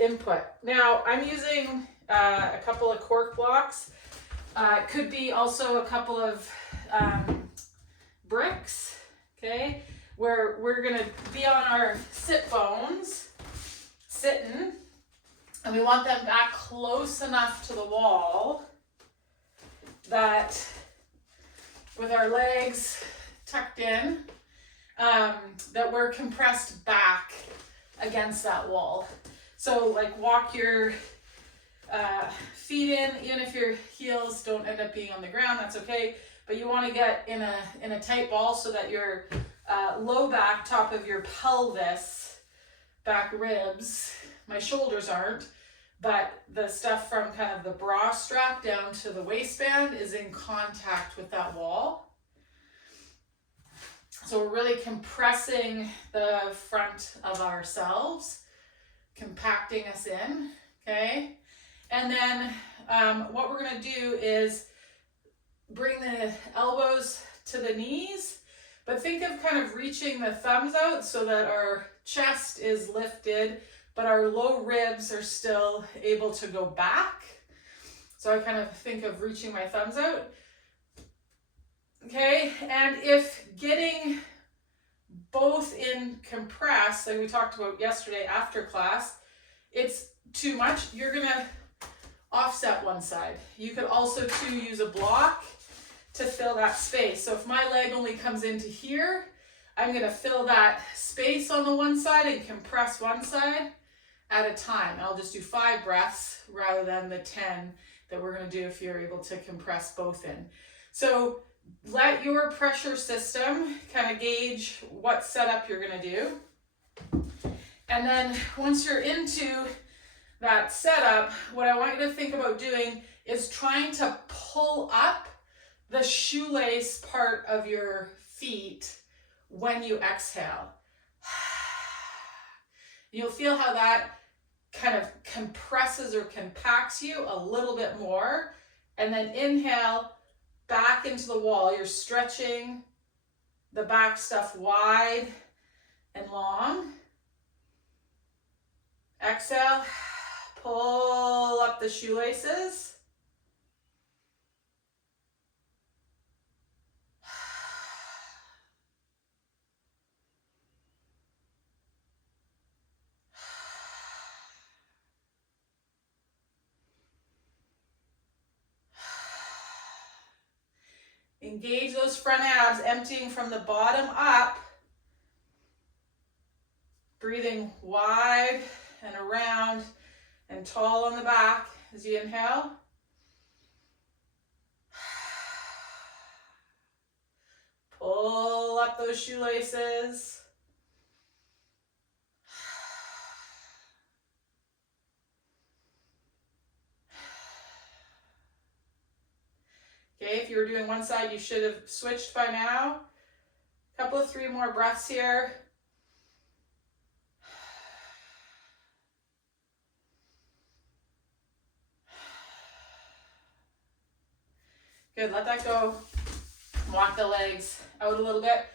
input. Now I'm using a couple of cork blocks. It could be also a couple of bricks, okay, where we're gonna be on our sit bones, sitting, and we want them back close enough to the wall that with our legs tucked in, that we're compressed back against that wall. So like walk your feet in, even if your heels don't end up being on the ground, that's okay. But you want to get in a tight ball so that your low back, top of your pelvis, back ribs, my shoulders aren't, but the stuff from kind of the bra strap down to the waistband is in contact with that wall. So we're really compressing the front of ourselves, compacting us in, okay? And then what we're gonna do is bring the elbows to the knees, but think of kind of reaching the thumbs out so that our chest is lifted, but our low ribs are still able to go back. So I kind of think of reaching my thumbs out. Okay, and if getting both in compress, like we talked about yesterday after class, it's too much, you're gonna offset one side. You could also too use a block to fill that space. So if my leg only comes into here, I'm gonna fill that space on the one side and compress one side at a time. I'll just do 5 breaths rather than the 10 that we're gonna do if you're able to compress both in. So let your pressure system kind of gauge what setup you're gonna do. And then once you're into that setup, what I want you to think about doing is trying to pull up the shoelace part of your feet when you exhale. You'll feel how that kind of compresses or compacts you a little bit more. And then inhale back into the wall. You're stretching the back stuff wide and long. Exhale, pull up the shoelaces. Engage those front abs, emptying from the bottom up. Breathing wide and around and tall on the back as you inhale. Pull up those shoelaces. Okay, if you were doing one side, you should have switched by now. A couple of 3 more breaths here. Good, let that go. Walk the legs out a little bit.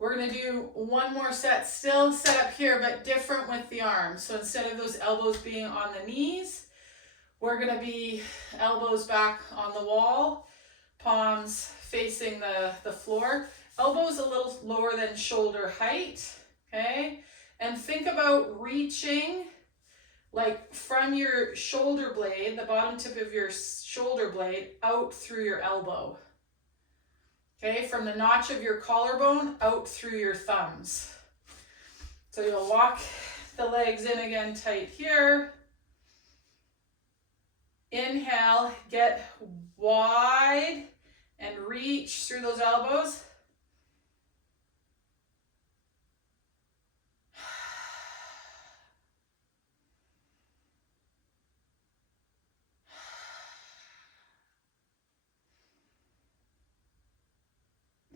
We're gonna do 1 more set, still set up here, but different with the arms. So instead of those elbows being on the knees, we're gonna be elbows back on the wall, palms facing the floor, elbows a little lower than shoulder height, okay? And think about reaching like from your shoulder blade, the bottom tip of your shoulder blade, out through your elbow. Okay, from the notch of your collarbone out through your thumbs. So you'll walk the legs in again tight here. Inhale, get wide and reach through those elbows.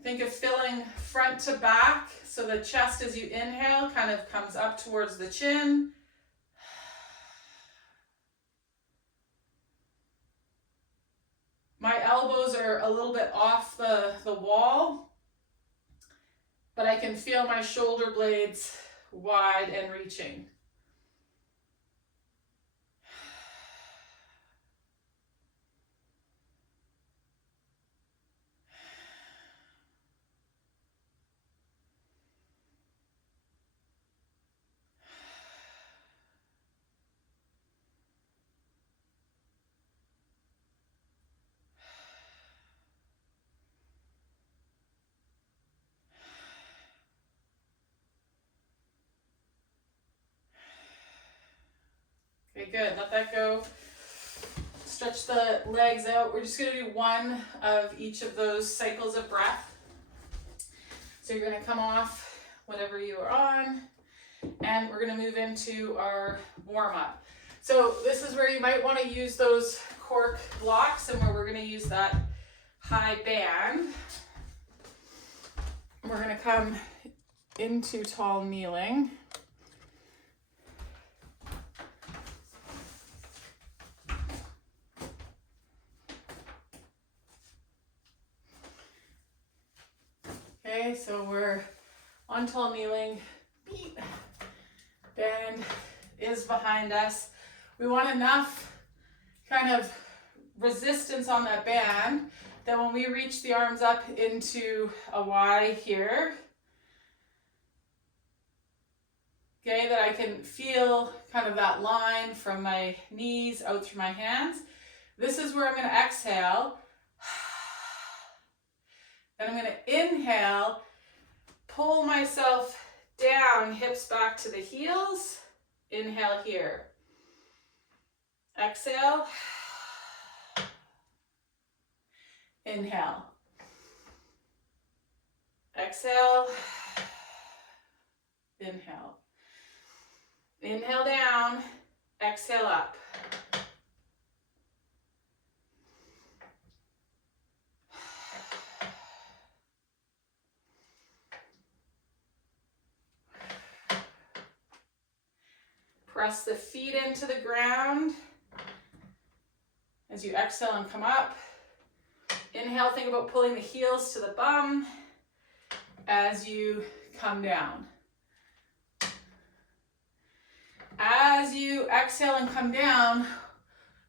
Think of filling front to back, so the chest as you inhale kind of comes up towards the chin. My elbows are a little bit off the wall, but I can feel my shoulder blades wide and reaching. good. Let that go. Stretch the legs out. We're just going to do one of each of those cycles of breath. So you're going to come off whatever you are on, and we're going to move into our warm-up. So this is where you might want to use those cork blocks, and where we're going to use that high band. We're going to come into tall kneeling. Okay, so we're on tall kneeling. Band is behind us. We want enough kind of resistance on that band that when we reach the arms up into a Y here, okay, that I can feel kind of that line from my knees out through my hands. This is where I'm going to exhale. And I'm going to inhale, pull myself down, hips back to the heels. Inhale here. Exhale. Inhale. Exhale. Inhale. Inhale down. Exhale up. Press the feet into the ground as you exhale and come up. Inhale, think about pulling the heels to the bum as you come down. As you exhale and come down,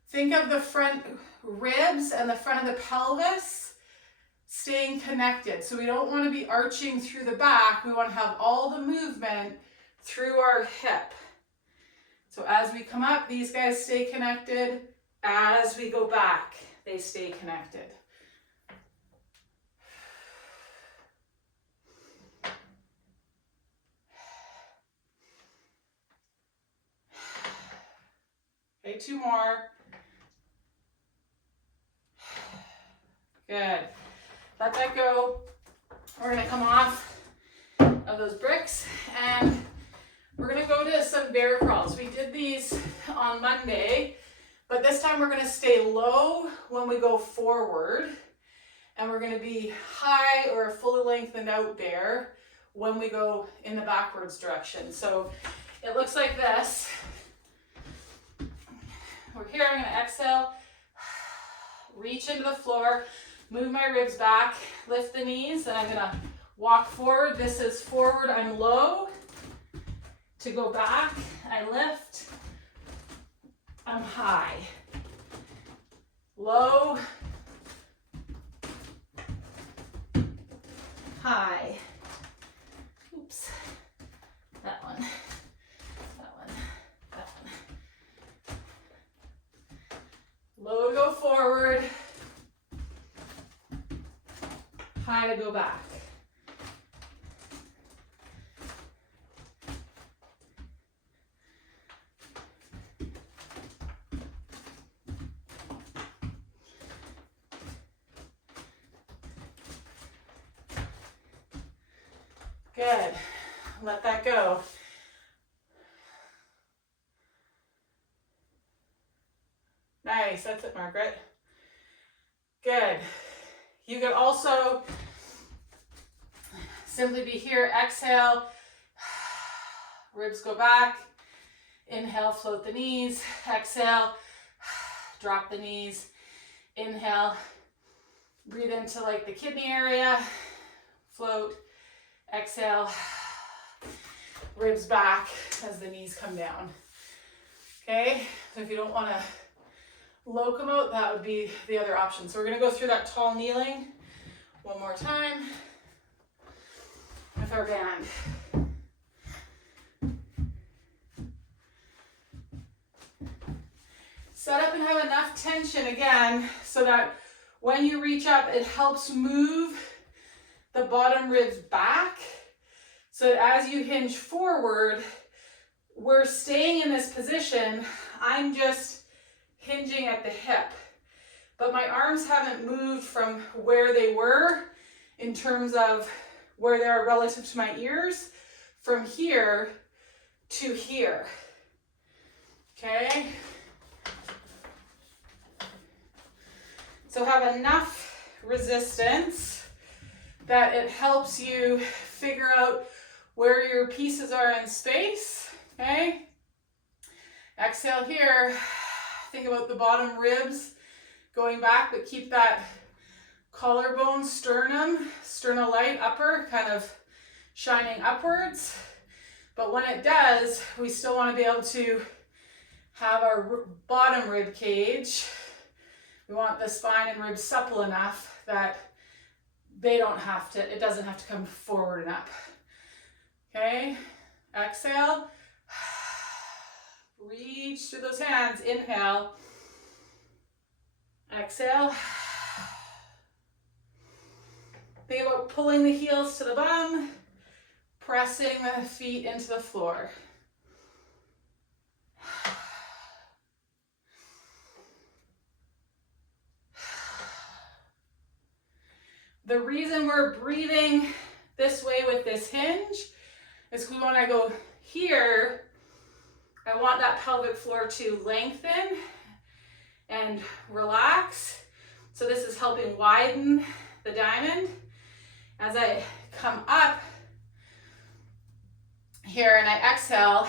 think of the front ribs and the front of the pelvis staying connected. So we don't want to be arching through the back. We want to have all the movement through our hip. So as we come up, these guys stay connected. As we go back, they stay connected. Okay, 2 more. Good. Let that go. We're going to come off of those bricks and we're going to go to some bear crawls. We did these on Monday, but this time we're going to stay low when we go forward, and we're going to be high or a fully lengthened out bear when we go in the backwards direction. So it looks like this. We're here, I'm going to exhale, reach into the floor, move my ribs back, lift the knees, and I'm going to walk forward. This is forward, I'm low. To go back, I lift, I'm high, low, high, oops, that one, that one, that one, low to go forward, high to go back. Good. Let that go. Nice. That's it, Margaret. Good. You could also simply be here. Exhale. Ribs go back. Inhale, float the knees. Exhale. Drop the knees. Inhale. Breathe into like the kidney area. Float. Exhale, ribs back as the knees come down. Okay, so if you don't want to locomote, that would be the other option. So we're going to go through that tall kneeling one more time with our band. Set up and have enough tension again so that when you reach up, it helps move the bottom ribs back, so that as you hinge forward, we're staying in this position. I'm just hinging at the hip, but my arms haven't moved from where they were in terms of where they are relative to my ears, from here to here. Okay? So have enough resistance that it helps you figure out where your pieces are in space. Okay? Exhale here. Think about the bottom ribs going back, but keep that collarbone, sternolite upper kind of shining upwards. But when it does, we still want to be able to have our bottom rib cage. We want the spine and ribs supple enough that it doesn't have to come forward and up. Okay, exhale. Reach through those hands, inhale. Exhale. Think about pulling the heels to the bum, pressing the feet into the floor. The reason we're breathing this way with this hinge is because when I go here, I want that pelvic floor to lengthen and relax. So this is helping widen the diamond. As I come up here and I exhale,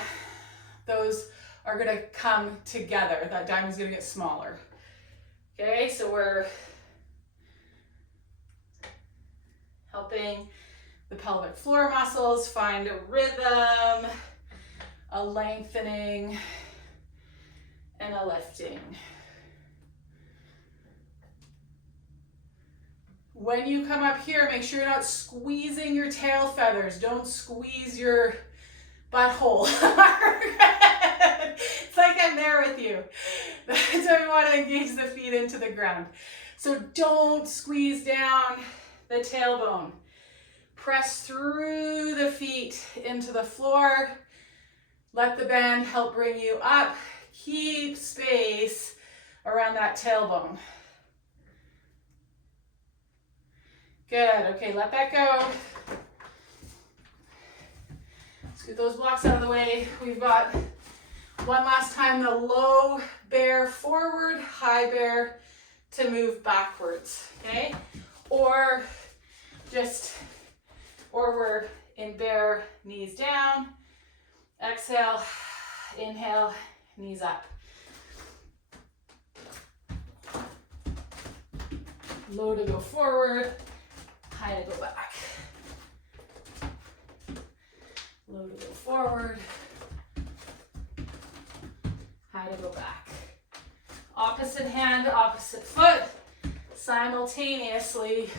those are gonna come together. That diamond's gonna get smaller. Okay, so we're helping the pelvic floor muscles find a rhythm, a lengthening, and a lifting. When you come up here, make sure you're not squeezing your tail feathers. Don't squeeze your butthole. It's like I'm there with you. That's why we want to engage the feet into the ground. So don't squeeze down the tailbone. Press through the feet into the floor. Let the band help bring you up. Keep space around that tailbone. Good, okay, let that go. Let's get those blocks out of the way. We've got one last time the low bear forward, high bear to move backwards, okay? Or we're in bear, knees down. Exhale, inhale, knees up. Low to go forward, high to go back. Low to go forward, high to go back. Opposite hand, opposite foot, simultaneously.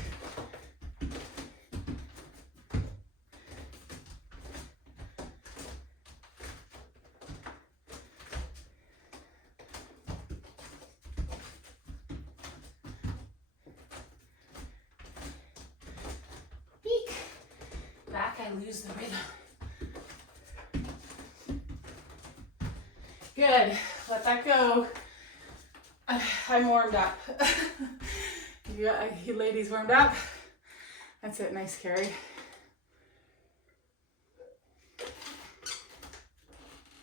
Lose the rhythm. Good. Let that go. I'm warmed up. You ladies warmed up? That's it. Nice carry.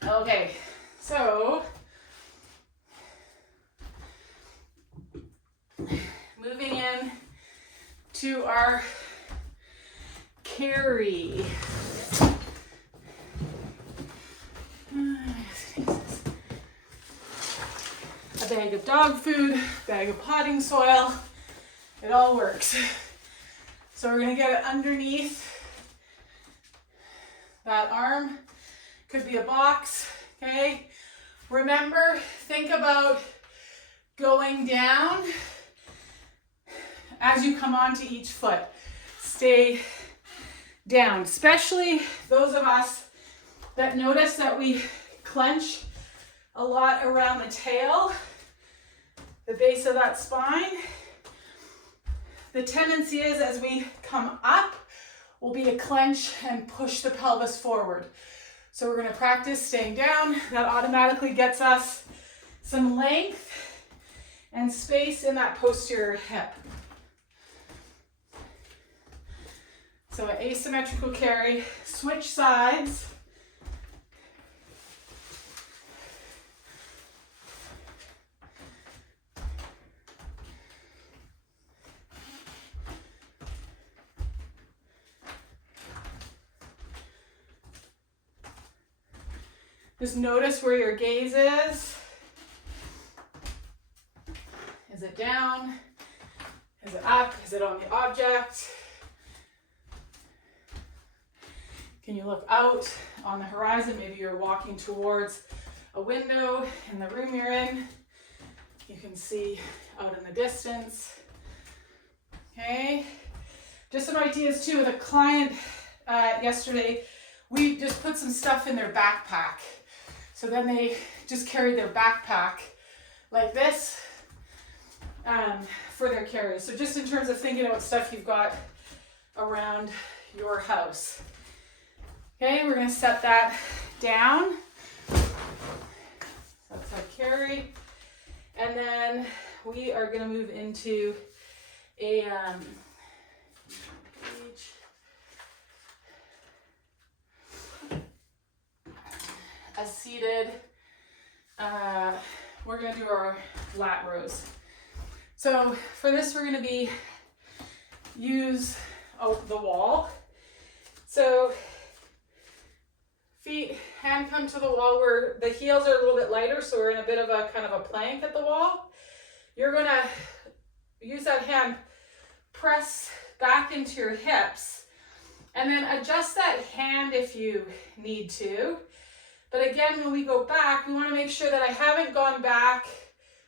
Okay. So moving in to our carry. A bag of dog food, bag of potting soil, it all works. So we're gonna get it underneath that arm. Could be a box, okay? Remember, think about going down as you come onto each foot. Stay down, especially those of us that notice that we clench a lot around the tail, the base of that spine. The tendency is as we come up, will be to clench and push the pelvis forward. So we're going to practice staying down. That automatically gets us some length and space in that posterior hip. So an asymmetrical carry, switch sides. Just notice where your gaze is. Is it down? Is it up? Is it on the object? Can you look out on the horizon? Maybe you're walking towards a window in the room you're in. You can see out in the distance. Okay. Just some ideas too. With a client yesterday, we just put some stuff in their backpack. So then they just carried their backpack like this for their carry. So just in terms of thinking about stuff you've got around your house. Okay, we're going to set that down. That's our carry. And then we are going to move into a seated, we're going to do our lat rows. So for this, we're going to use the wall. So feet, hand come to the wall where the heels are a little bit lighter, so we're in a bit of a kind of a plank at the wall. You're going to use that hand, press back into your hips, and then adjust that hand if you need to. But again, when we go back, we want to make sure that I haven't gone back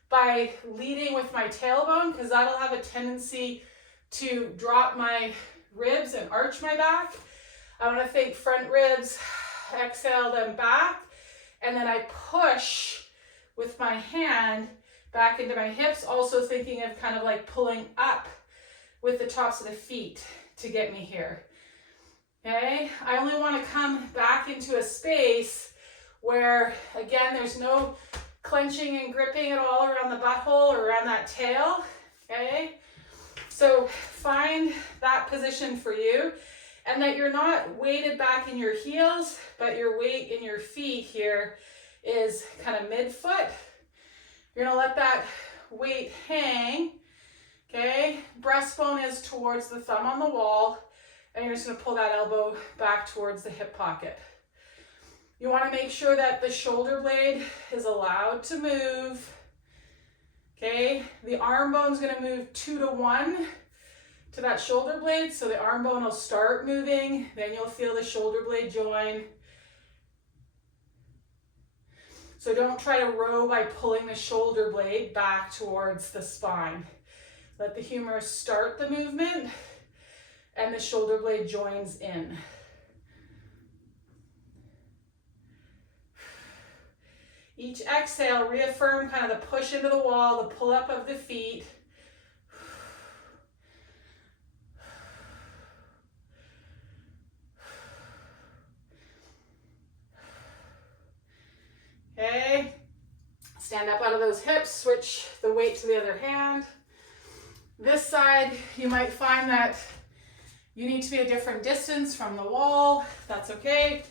by leading with my tailbone, because that'll have a tendency to drop my ribs and arch my back. I want to think front ribs, exhale them back, and then I push with my hand back into my hips, also thinking of kind of like pulling up with the tops of the feet to get me here. Okay, I only want to come back into a space where, again, there's no clenching and gripping at all around the butthole or around that tail, okay? So find that position for you, and that you're not weighted back in your heels, but your weight in your feet here is kind of midfoot. You're gonna let that weight hang, okay? Breastbone is towards the thumb on the wall, and you're just gonna pull that elbow back towards the hip pocket. You want to make sure that the shoulder blade is allowed to move. Okay, the arm bone is going to move 2 to 1 to that shoulder blade. So the arm bone will start moving, then you'll feel the shoulder blade join. So don't try to row by pulling the shoulder blade back towards the spine. Let the humerus start the movement and the shoulder blade joins in. Each exhale, reaffirm kind of the push into the wall, the pull up of the feet. Okay, stand up out of those hips, switch the weight to the other hand. This side, you might find that you need to be a different distance from the wall. That's okay.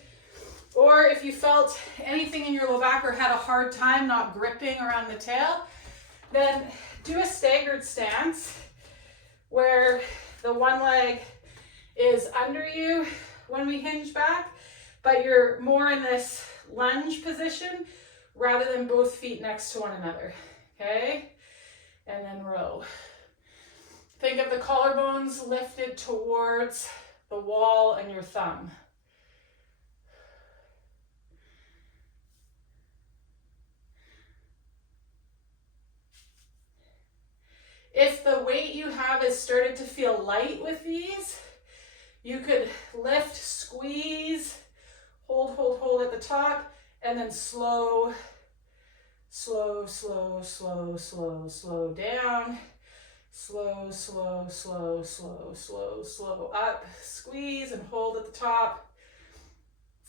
Or if you felt anything in your low back or had a hard time not gripping around the tail, then do a staggered stance where the one leg is under you when we hinge back, but you're more in this lunge position rather than both feet next to one another, okay? And then row. Think of the collarbones lifted towards the wall and your thumb. If the weight you have has started to feel light with these, you could lift, squeeze, hold at the top, and then slow down, slow up, squeeze and hold at the top,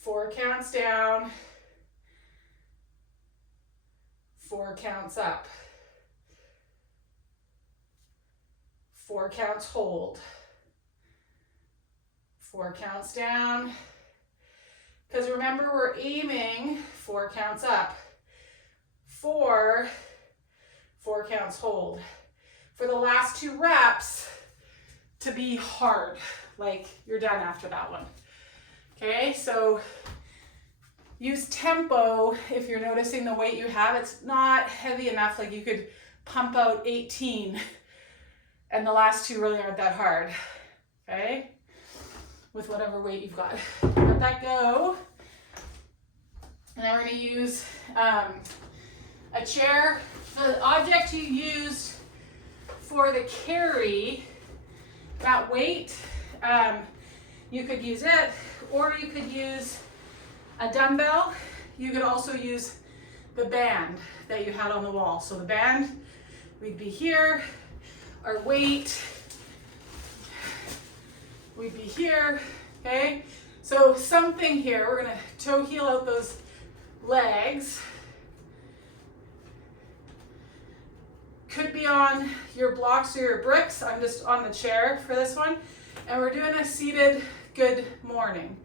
4 counts down, 4 counts up, 4 counts hold, 4 counts down, because remember we're aiming 4 counts up, 4 counts hold. For the last 2 reps to be hard, like you're done after that one. Okay, so use tempo if you're noticing the weight you have. It's not heavy enough, like you could pump out 18 and the last 2 really aren't that hard, okay? With whatever weight you've got. Let that go. And now we're gonna use a chair. The object you used for the carry, that weight, you could use it, or you could use a dumbbell. You could also use the band that you had on the wall. So the band, we'd be here, our weight, we'd be here, okay? So something here, we're gonna toe heel out those legs. Could be on your blocks or your bricks. I'm just on the chair for this one. And we're doing a seated good morning.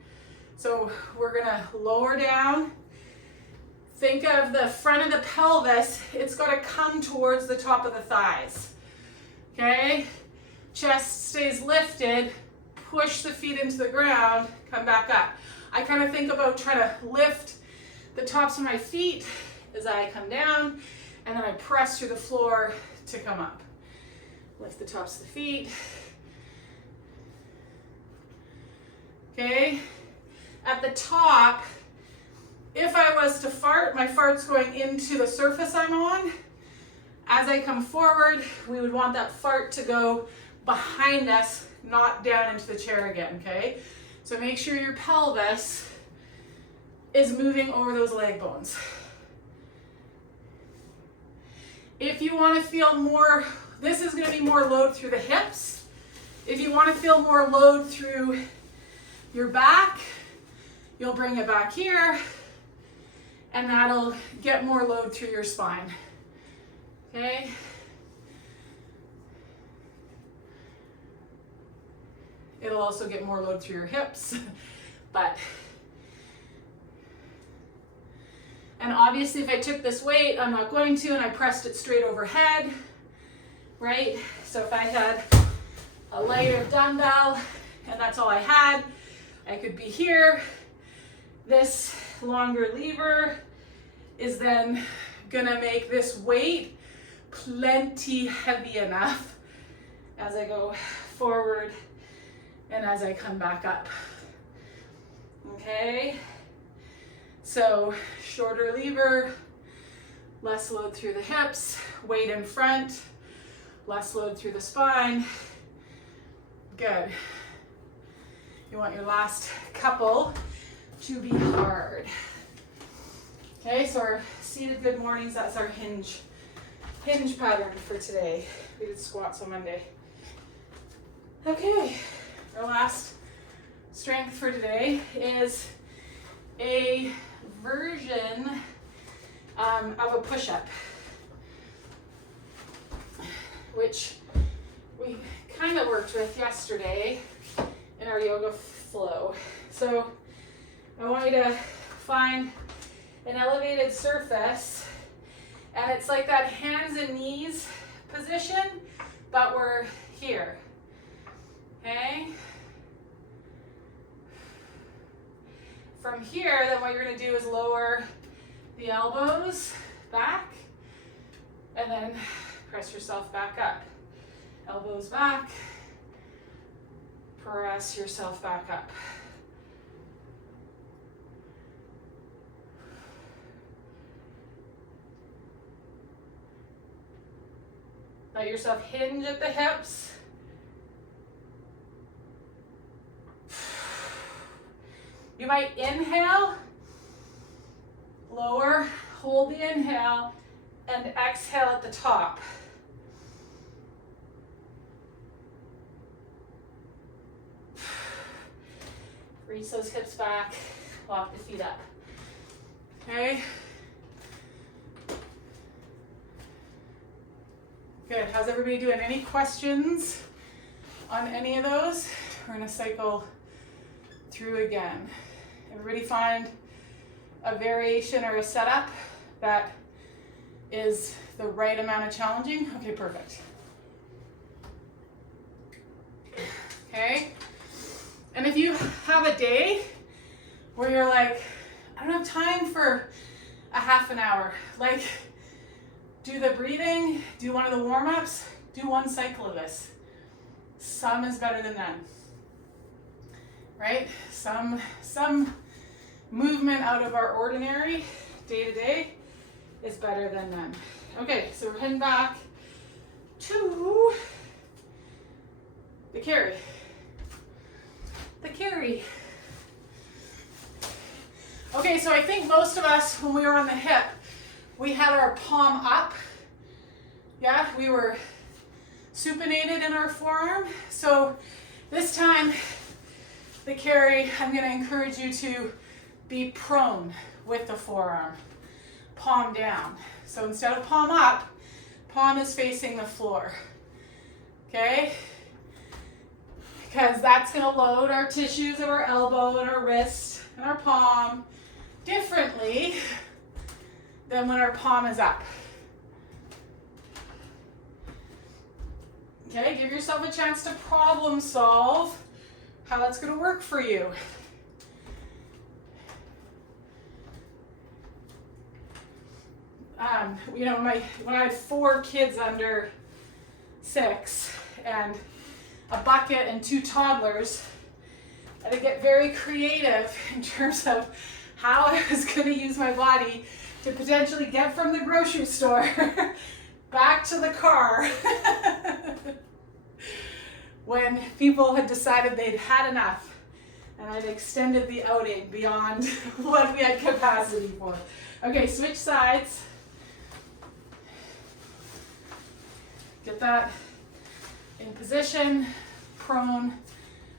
So we're gonna lower down. Think of the front of the pelvis. It's gotta come towards the top of the thighs. Okay? Chest stays lifted. Push the feet into the ground, come back up. I kind of think about trying to lift the tops of my feet as I come down, and then I press through the floor to come up. Lift the tops of the feet. Okay, at the top, if I was to fart, my fart's going into the surface I'm on. As I come forward, we would want that fart to go behind us, not down into the chair again, okay? So make sure your pelvis is moving over those leg bones. If you want to feel more, this is going to be more load through the hips. If you want to feel more load through your back, you'll bring it back here, and that'll get more load through your spine. Okay? It'll also get more load through your hips, but, and obviously if I took this weight, I'm not going to, and I pressed it straight overhead, right? So if I had a lighter dumbbell and that's all I had, I could be here. This longer lever is then gonna make this weight plenty heavy enough as I go forward and as I come back up. Okay, so shorter lever, less load through the hips, weight in front, less load through the spine. Good. You want your last couple to be hard. Okay, so our seated good mornings, that's our hinge pattern for today. We did squats on Monday. Okay, our last strength for today is a version of a push-up, which we kind of worked with yesterday in our yoga flow. So I want you to find an elevated surface, and it's like that hands and knees position, but we're here. Okay? From here, then what you're going to do is lower the elbows back, and then press yourself back up. Elbows back, press yourself back up. Let yourself hinge at the hips. You might inhale, lower, hold the inhale, and exhale at the top. Reach those hips back, walk the feet up. Okay. Good. How's everybody doing? Any questions on any of those? We're going to cycle through again. Everybody find a variation or a setup that is the right amount of challenging? Okay, perfect. Okay. And if you have a day where you're like, I don't have time for a half an hour, like do the breathing, do one of the warm-ups, do one cycle of this. Some is better than none, right? Some movement out of our ordinary day-to-day is better than none. Okay, so we're heading back to the carry. The carry. Okay, so I think most of us, when we were on the hip, we had our palm up. Yeah, we were supinated in our forearm. So this time, the carry, I'm going to encourage you to be prone with the forearm, palm down. So instead of palm up, palm is facing the floor. Okay? Because that's going to load our tissues of our elbow and our wrist and our palm differently than when our palm is up. Okay, give yourself a chance to problem solve how that's going to work for you. You know, when I had 4 kids under 6 and a bucket and 2 toddlers, I had to get very creative in terms of how I was going to use my body to potentially get from the grocery store back to the car when people had decided they'd had enough and I'd extended the outing beyond what we had capacity for. Okay, switch sides. Get that in position, prone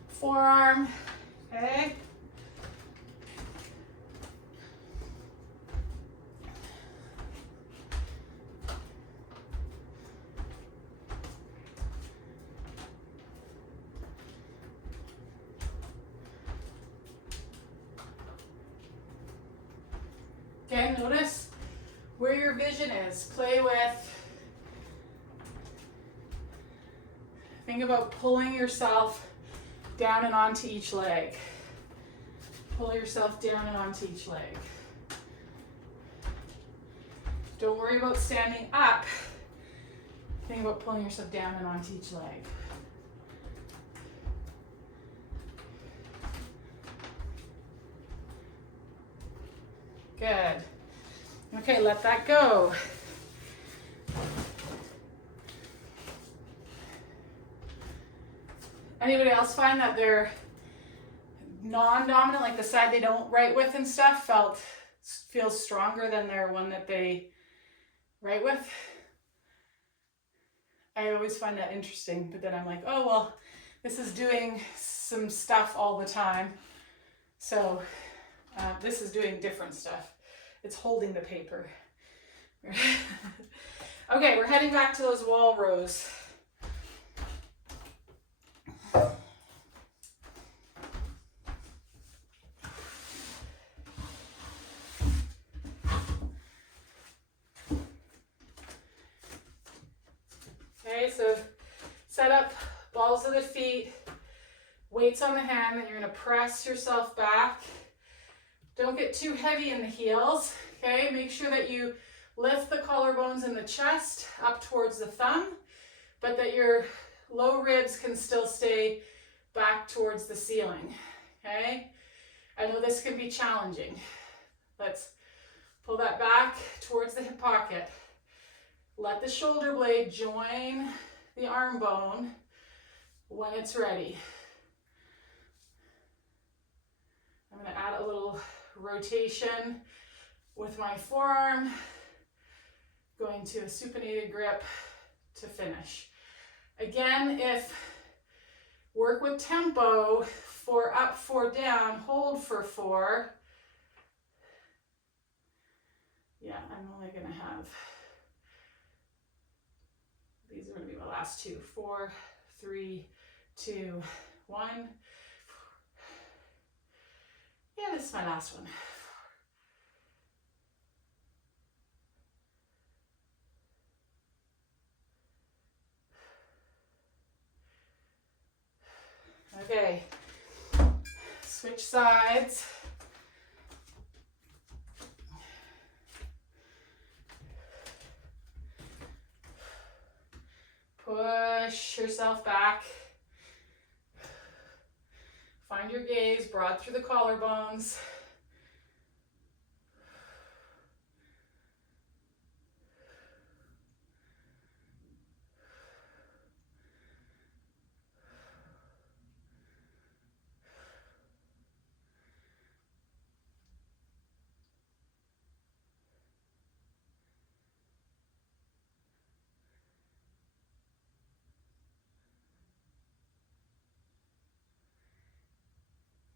forearm, okay? Again, notice where your vision is. Play with, think about pulling yourself down and onto each leg. Pull yourself down and onto each leg. Don't worry about standing up. Think about pulling yourself down and onto each leg. Good. Okay, let that go. Anybody else find that their non-dominant, like the side they don't write with and stuff, feels stronger than their one that they write with? I always find that interesting, but then I'm like, oh, well, this is doing some stuff all the time. So this is doing different stuff. It's holding the paper. Okay, we're heading back to those wall rows. Okay, so set up balls of the feet, weights on the hand, then you're going to press yourself back. Don't get too heavy in the heels, okay? Make sure that you lift the collarbones and the chest up towards the thumb, but that your low ribs can still stay back towards the ceiling, okay? I know this can be challenging. Let's pull that back towards the hip pocket. Let the shoulder blade join the arm bone when it's ready. I'm going to add a little rotation with my forearm, going to a supinated grip to finish. Again, if work with tempo, 4 up, 4 down, hold for 4, Yeah, I'm only going to have, these are going to be my last two. 4, 3, 2, 1. Yeah, this is my last one. Okay, switch sides. Push yourself back. Find your gaze, broad through the collarbones.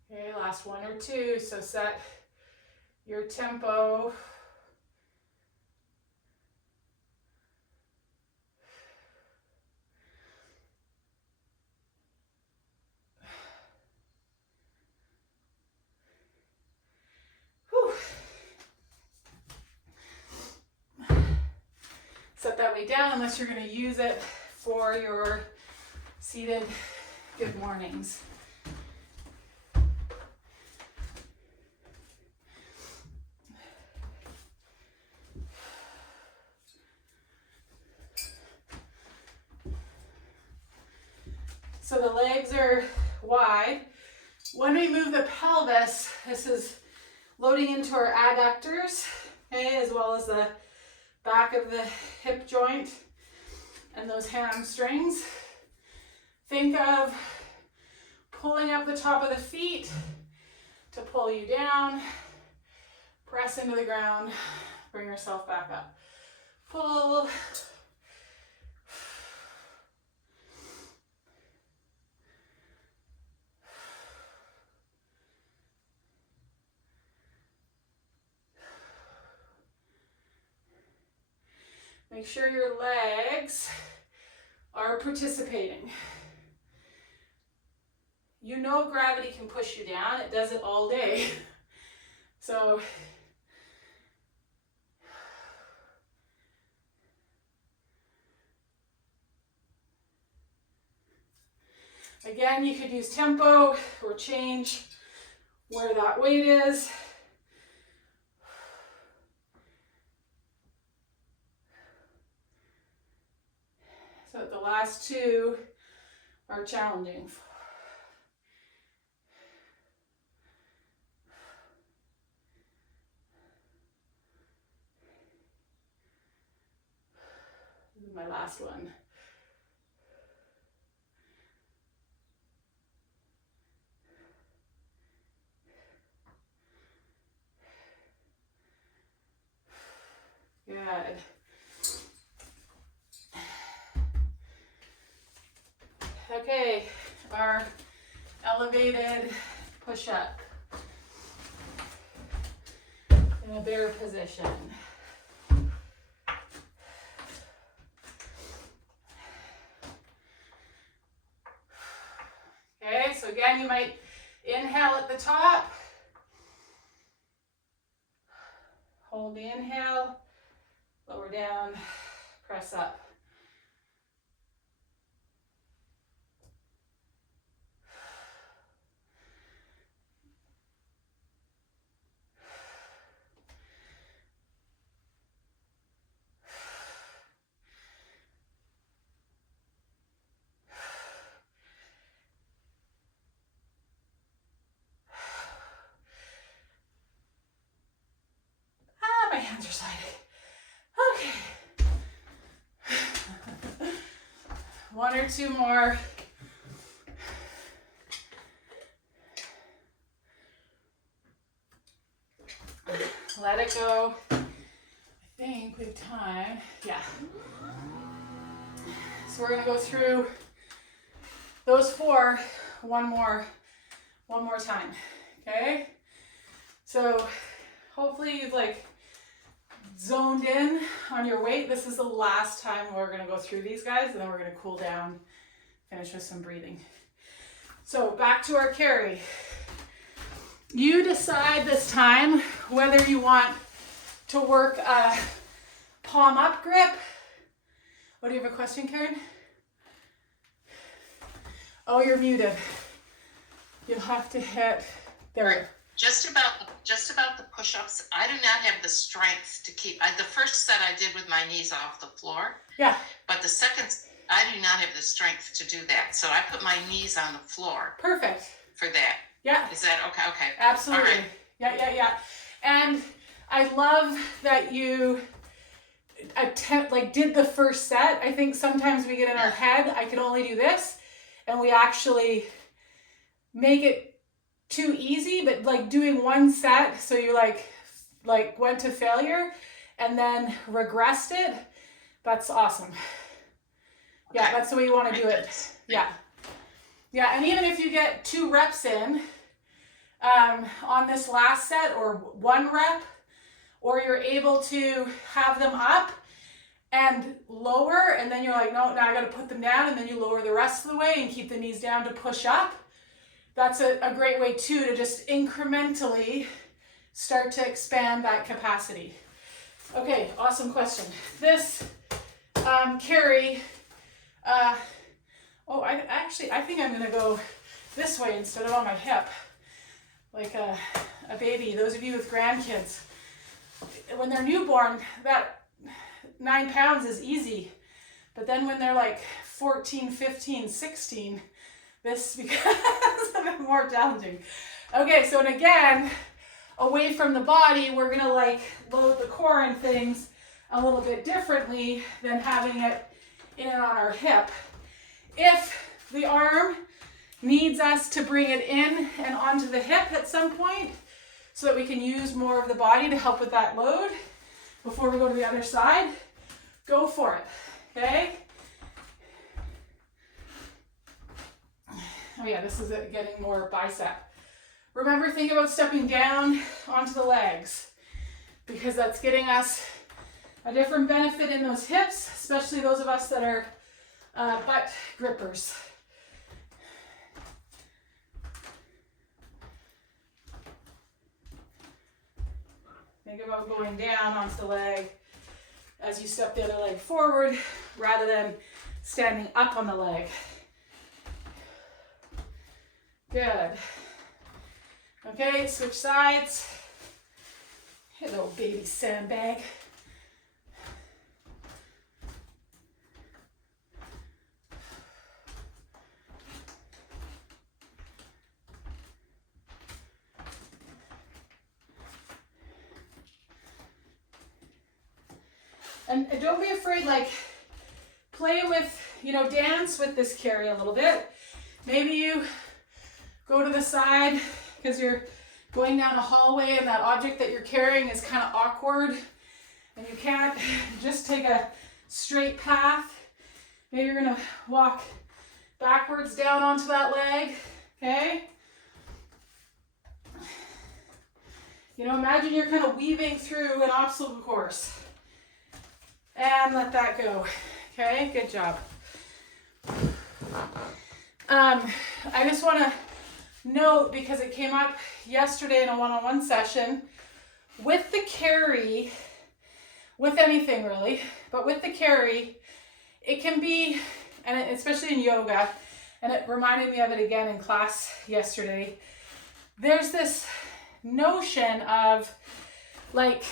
Okay, last 1 or 2, so set your tempo. Whew. Set that weight down unless you're going to use it for your seated good mornings. So the legs are wide. When we move the pelvis, this is loading into our adductors, okay, as well as the back of the hip joint and those hamstrings. Think of pulling up the top of the feet to pull you down. Press into the ground, bring yourself back up. Pull. Make sure your legs are participating. You know gravity can push you down. It does it all day. So again, you could use tempo or change where that weight is. So the last 2 are challenging. This is my last one. Good. Okay, our elevated push-up in a bear position. Okay, so again, you might inhale at the top. Hold the inhale, lower down, press up. My hands are sliding. Okay. 1 or 2 more. Let it go. I think we have time. Yeah. So we're gonna go through those 4 one more time. Okay. So hopefully you've zoned in on your weight, this is the last time we're going to go through these guys, and then we're going to cool down, finish with some breathing. So back to our carry. You decide this time whether you want to work a palm up grip. What, do you have a question, Karen? Oh, you're muted. You'll have to hit there. Just about the push-ups, I do not have the strength to keep. The first set I did with my knees off the floor. Yeah. But the second, I do not have the strength to do that. So I put my knees on the floor. Perfect. For that. Yeah. Is that okay? Okay. Absolutely. All right. Yeah. And I love that you did the first set. I think sometimes we get in our head, I can only do this, and we actually make it too easy, but like doing one set, so you like went to failure and then regressed it. That's awesome. Yeah, Okay. that's the way you want to do it. Yeah, and even if you get 2 reps in on this last set, or 1 rep, or you're able to have them up and lower, and then you're like, no, now I got to put them down, and then you lower the rest of the way and keep the knees down to push up. That's a great way too, to just incrementally start to expand that capacity. Okay, awesome question. This carry, I think I'm gonna go this way instead of on my hip, like a baby. Those of you with grandkids, when they're newborn, that 9 pounds is easy, but then when they're like 14, 15, 16, this becomes a bit more challenging. Okay, so and again, away from the body, we're gonna like load the core and things a little bit differently than having it in and on our hip. If the arm needs us to bring it in and onto the hip at some point, so that we can use more of the body to help with that load before we go to the other side, go for it, okay? Oh yeah, this is it, getting more bicep. Remember, think about stepping down onto the legs, because that's getting us a different benefit in those hips, especially those of us that are butt grippers. Think about going down onto the leg as you step the other leg forward, rather than standing up on the leg. Good. Okay, switch sides. Hello, baby sandbag. And don't be afraid, like, play with, dance with this carry a little bit. Maybe you go to the side because you're going down a hallway and that object that you're carrying is kind of awkward and you can't just take a straight path. Maybe you're gonna walk backwards down onto that leg, okay? Imagine you're kind of weaving through an obstacle course. And let that go, okay? Good job. I just want to note, because it came up yesterday in a one-on-one session, with the carry, with anything really, but with the carry, it can be, and especially in yoga, and it reminded me of it again in class yesterday, there's this notion of like,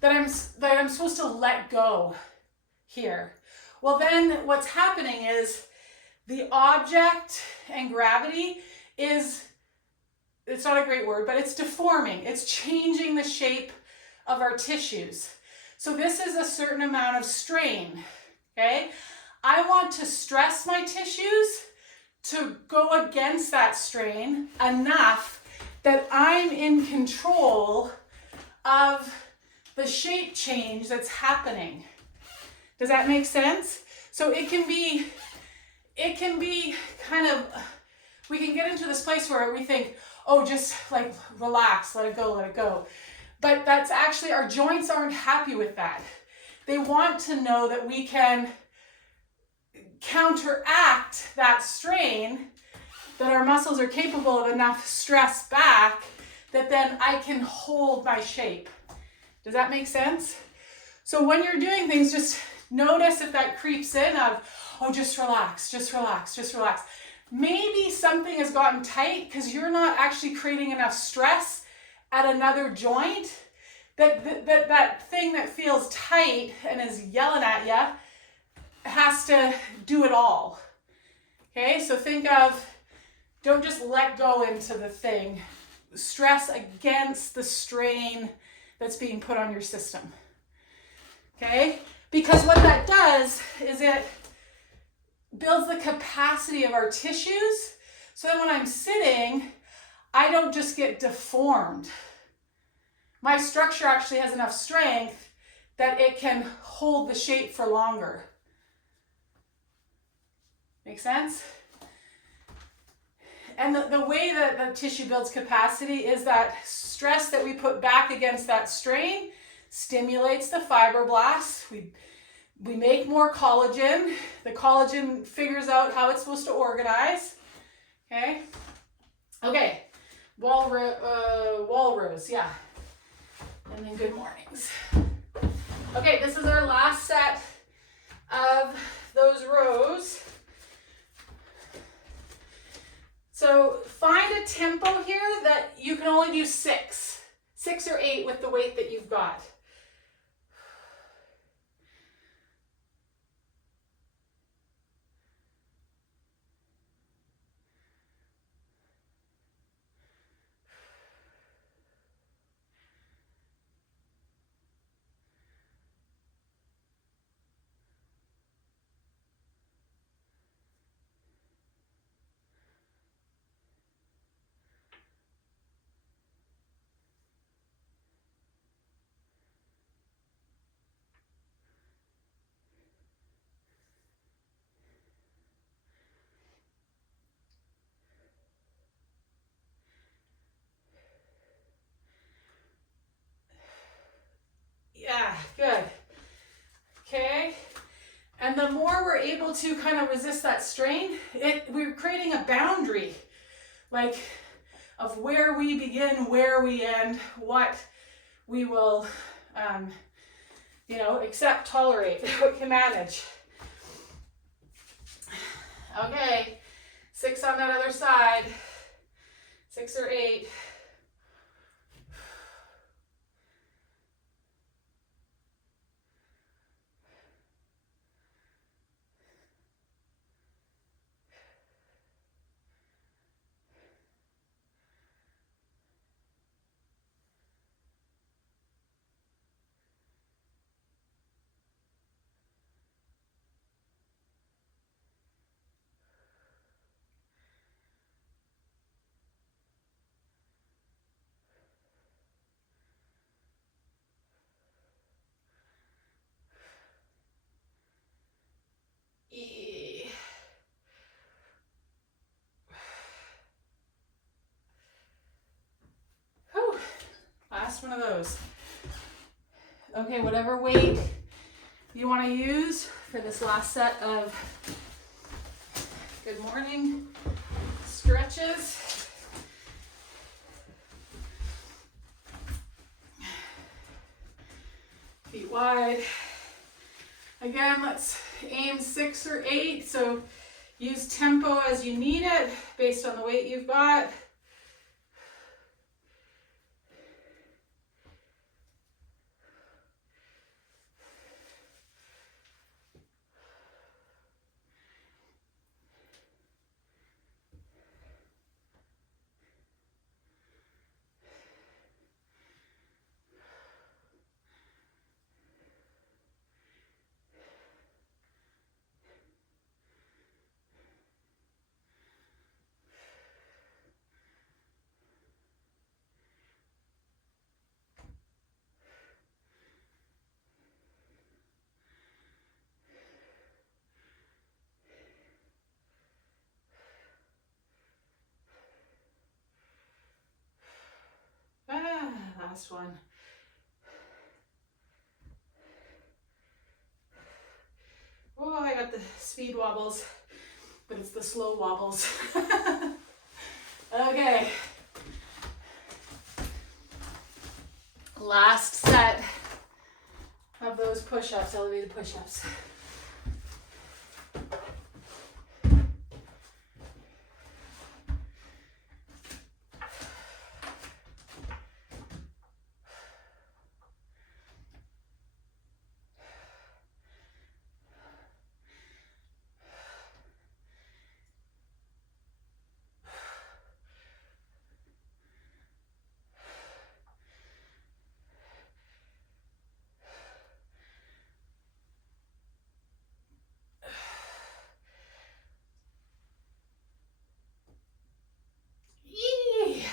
that I'm supposed to let go here. Well, then what's happening is the object and gravity is, it's not a great word, but it's deforming. It's changing the shape of our tissues. So this is a certain amount of strain, okay? I want to stress my tissues to go against that strain enough that I'm in control of the shape change that's happening. Does that make sense? So it can be kind of, we can get into this place where we think, oh, just like relax, let it go. But that's actually, our joints aren't happy with that. They want to know that we can counteract that strain, that our muscles are capable of enough stress back that then I can hold my shape. Does that make sense? So when you're doing things, just notice if that creeps in of, oh, just relax, just relax, just relax. Maybe something has gotten tight because you're not actually creating enough stress at another joint. That thing that feels tight and is yelling at you has to do it all. Okay, so think of, don't just let go into the thing. Stress against the strain that's being put on your system. Okay, because what that does is it builds the capacity of our tissues so that when I'm sitting, I don't just get deformed. My structure actually has enough strength that it can hold the shape for longer. Make sense? And the way that the tissue builds capacity is that stress that we put back against that strain stimulates the fibroblasts. We make more collagen. The collagen figures out how it's supposed to organize. Okay? Okay. Walrus, yeah. And then good mornings. Okay, this is our last set of those rows. So find a tempo here that you can only do 6 or 8 with the weight that you've got. Yeah, good. Okay. And the more we're able to kind of resist that strain, we're creating a boundary, like of where we begin, where we end, what we will, accept, tolerate, what we can manage. Okay, 6 on that other side, 6 or 8. Whew. Last one of those. Okay, whatever weight you want to use for this last set of good morning stretches. Feet wide. Again, let's aim 6 or 8. So use tempo as you need it based on the weight you've got. Last one. Oh, I got the speed wobbles, but it's the slow wobbles. Okay. Last set of those push-ups, elevated push-ups. Yee!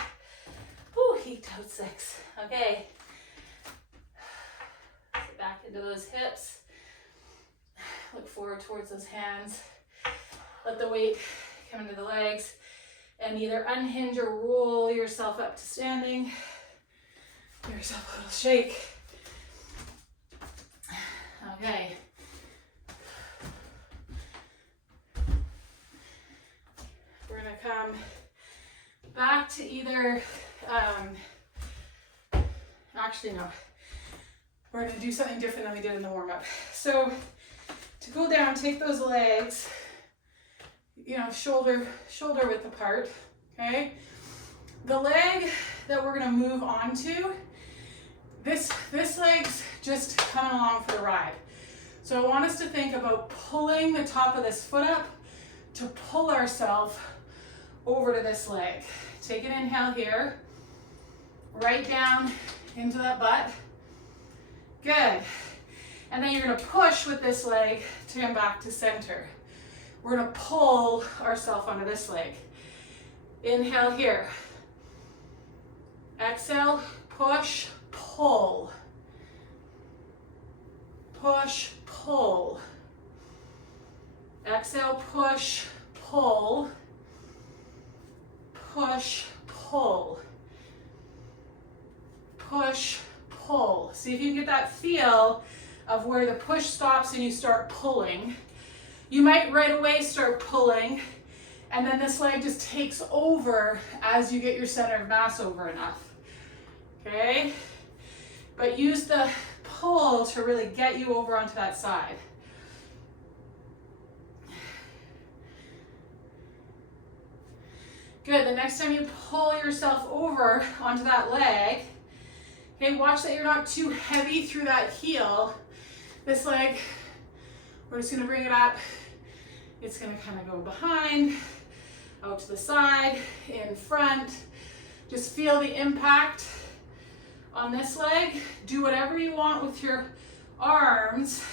Whew, eked out 6. Okay. Sit back into those hips. Look forward towards those hands. Let the weight come into the legs. And either unhinge or roll yourself up to standing. Give yourself a little shake. Okay. We're gonna come back to either, actually no, we're gonna do something different than we did in the warm-up. So to go down, take those legs, you know, shoulder width apart, okay? The leg that we're gonna move on to, this leg's just coming along for the ride. So I want us to think about pulling the top of this foot up to pull ourselves over to this leg. Take an inhale here, right down into that butt. Good. And then you're gonna push with this leg to come back to center. We're gonna pull ourselves onto this leg. Inhale here. Exhale, push, pull. Push, pull. Exhale, push, pull. Push, pull. Push, pull. See if you can get that feel of where the push stops and you start pulling. You might right away start pulling, and then this leg just takes over as you get your center of mass over enough. Okay? But use the pull to really get you over onto that side. Good. The next time you pull yourself over onto that leg, okay, watch that you're not too heavy through that heel. This leg, we're just going to bring it up. It's going to kind of go behind, out to the side, in front. Just feel the impact on this leg. Do whatever you want with your arms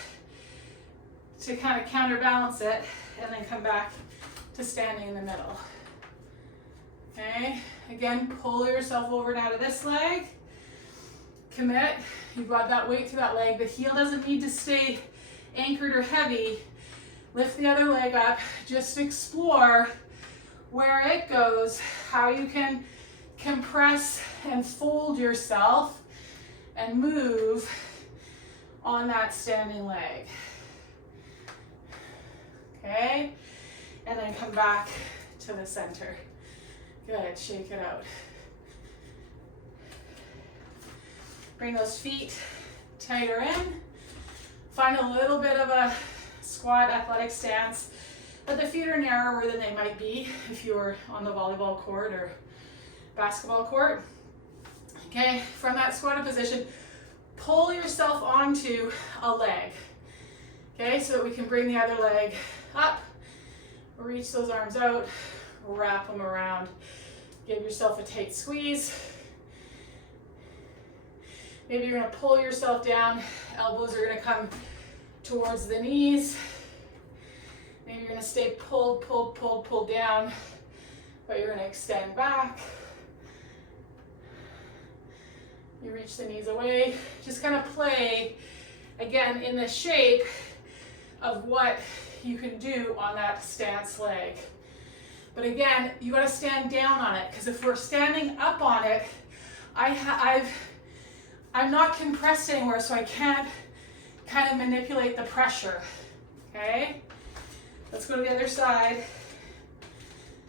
to kind of counterbalance it, and then come back to standing in the middle. Okay, again, pull yourself over now to this leg. Commit. You've got that weight through that leg. The heel doesn't need to stay anchored or heavy. Lift the other leg up. Just explore where it goes, how you can compress and fold yourself and move on that standing leg. Okay, and then come back to the center. Good, shake it out. Bring those feet tighter in. Find a little bit of a squat athletic stance, but the feet are narrower than they might be if you were on the volleyball court or basketball court. Okay, from that squatted position, pull yourself onto a leg. Okay, so that we can bring the other leg up, reach those arms out, wrap them around. Give yourself a tight squeeze. Maybe you're gonna pull yourself down. Elbows are gonna come towards the knees. Maybe you're gonna stay pulled down, but you're gonna extend back. You reach the knees away. Just kind of play, again, in the shape of what you can do on that stance leg. But again, you gotta stand down on it, because if we're standing up on it, I'm not compressed anywhere, so I can't kind of manipulate the pressure, Okay? Let's go to the other side.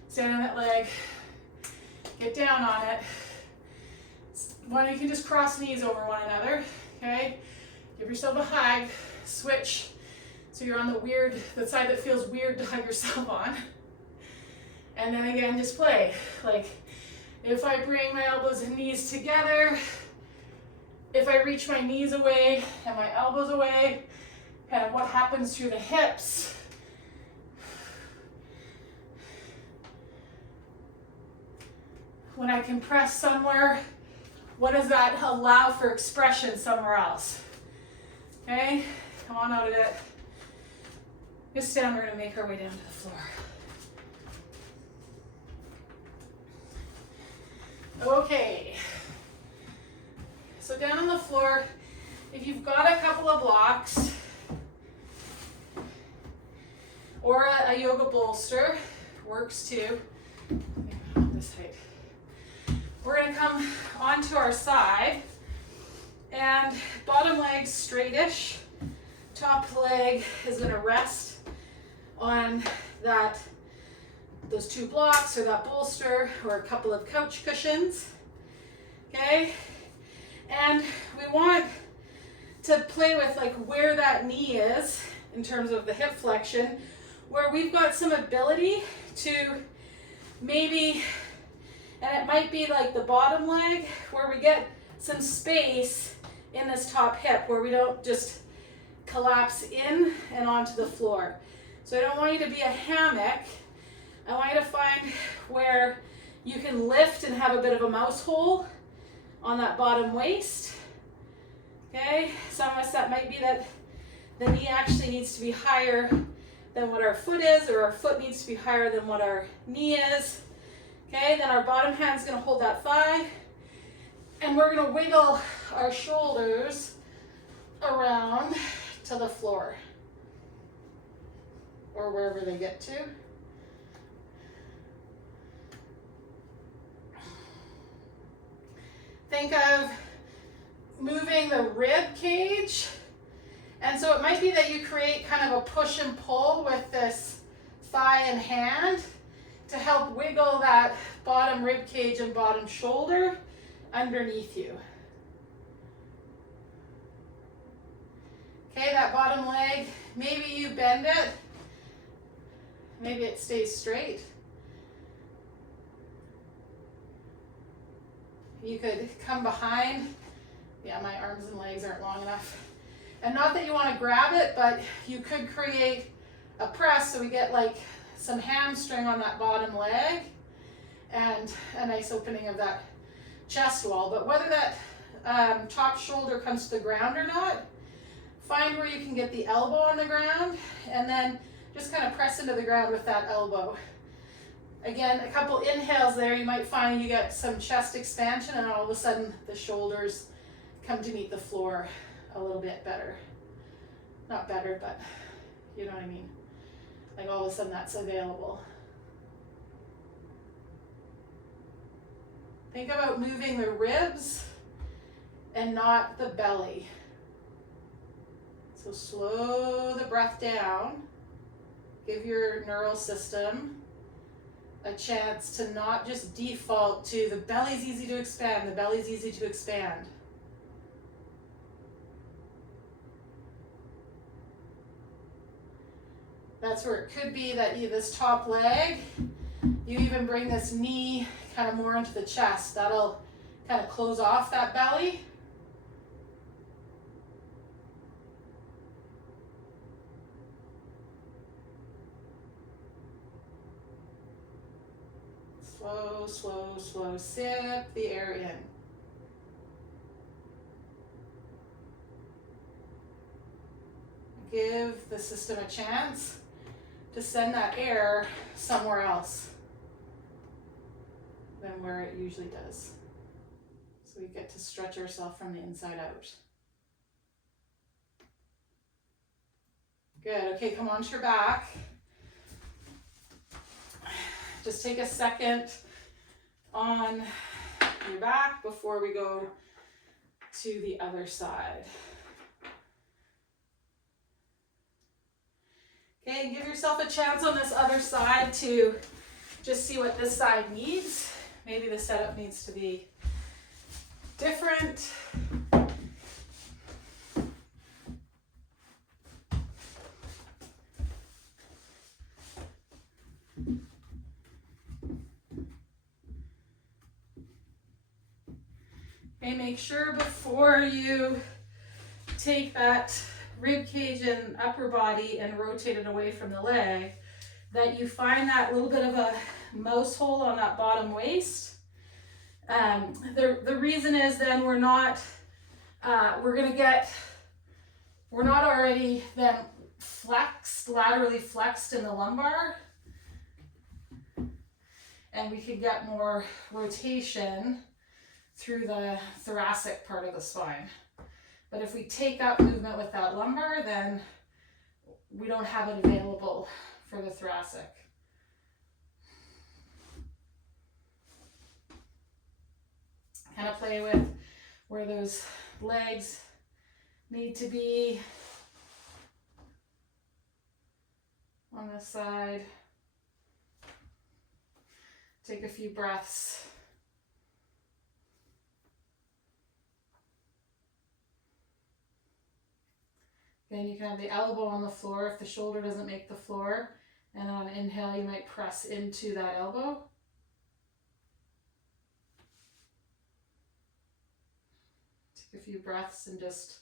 Stand on that leg. Get down on it. One, you can just cross knees over one another. Okay? Give yourself a hug. Switch. So you're on the side that feels weird to hug yourself on. And then again, just play. Like, if I bring my elbows and knees together, if I reach my knees away and my elbows away, kind of what happens through the hips. When I compress somewhere, what does that allow for expression somewhere else? Okay, come on out of it. Just stand, we're gonna make our way down to the floor. Okay, so down on the floor, if you've got a couple of blocks or a yoga bolster, works too. This height. We're going to come onto our side and bottom leg straightish, top leg is going to rest on those 2 blocks or that bolster or a couple of couch cushions. Okay, and we want to play with like where that knee is in terms of the hip flexion, where we've got some ability to maybe, and it might be like the bottom leg, where we get some space in this top hip where we don't just collapse in and onto the floor. So I don't want you to be a hammock. I want you to find where you can lift and have a bit of a mouse hole on that bottom waist. Okay, some of us that might be that the knee actually needs to be higher than what our foot is, or our foot needs to be higher than what our knee is. Okay, then our bottom hand's gonna hold that thigh, and we're gonna wiggle our shoulders around to the floor, or wherever they get to. Think of moving the rib cage. And so it might be that you create kind of a push and pull with this thigh and hand to help wiggle that bottom rib cage and bottom shoulder underneath you. Okay, that bottom leg, maybe you bend it, maybe it stays straight. You could come behind. Yeah, my arms and legs aren't long enough. And not that you want to grab it, but you could create a press so we get like some hamstring on that bottom leg and a nice opening of that chest wall. But whether that top shoulder comes to the ground or not, find where you can get the elbow on the ground and then just kind of press into the ground with that elbow. Again, a couple inhales there, you might find you get some chest expansion, and all of a sudden the shoulders come to meet the floor a little bit better. Not better, but you know what I mean. Like all of a sudden that's available. Think about moving the ribs and not the belly. So slow the breath down. Give your neural system a chance to not just default to the belly's easy to expand, the belly's easy to expand. That's where it could be that you, this top leg, you even bring this knee kind of more into the chest. That'll kind of close off that belly. Slow, slow, slow, sip the air in. Give the system a chance to send that air somewhere else than where it usually does. So we get to stretch ourselves from the inside out. Good, okay, come onto your back. Just take a second on your back before we go to the other side. Okay, give yourself a chance on this other side to just see what this side needs. Maybe the setup needs to be different. Okay, make sure before you take that rib cage and upper body and rotate it away from the leg that you find that little bit of a mouse hole on that bottom waist. The reason is then we're not already then flexed, laterally flexed in the lumbar, and we can get more rotation through the thoracic part of the spine. But if we take up movement with that lumbar, then we don't have it available for the thoracic. Kind of play with where those legs need to be on this side. Take a few breaths. Then you can have the elbow on the floor if the shoulder doesn't make the floor. And on inhale, you might press into that elbow. Take a few breaths and just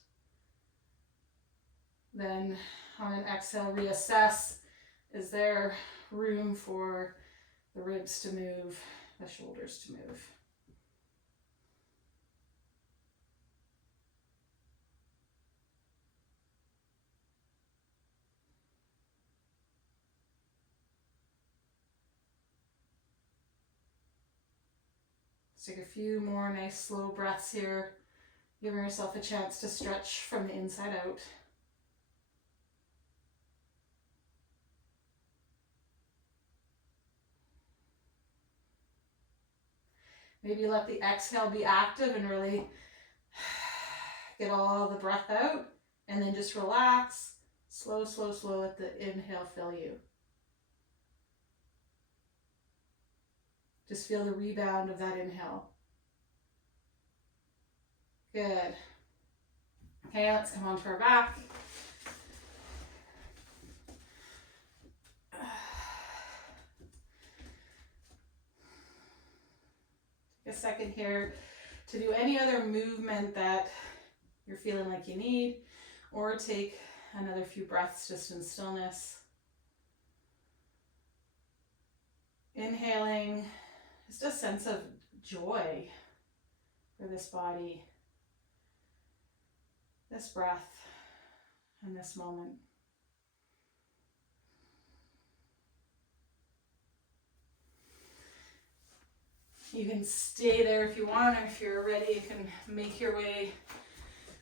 then on an exhale, reassess. Is there room for the ribs to move, the shoulders to move? Let's take a few more nice slow breaths here, giving yourself a chance to stretch from the inside out. Maybe let the exhale be active and really get all the breath out, and then just relax. Slow, slow, slow, let the inhale fill you. Just feel the rebound of that inhale. Good. Okay, let's come onto our back. Take a second here to do any other movement that you're feeling like you need, or take another few breaths just in stillness. Inhaling, just a sense of joy for this body, this breath, and this moment. You can stay there if you want, or if you're ready, you can make your way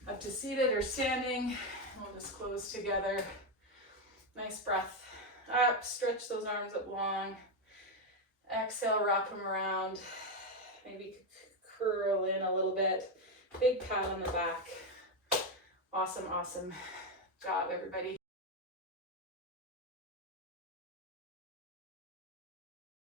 up to seated or standing. We'll just close together. Nice breath up, stretch those arms up long. Exhale, wrap them around. Maybe curl in a little bit. Big pat on the back. Awesome, awesome job, everybody.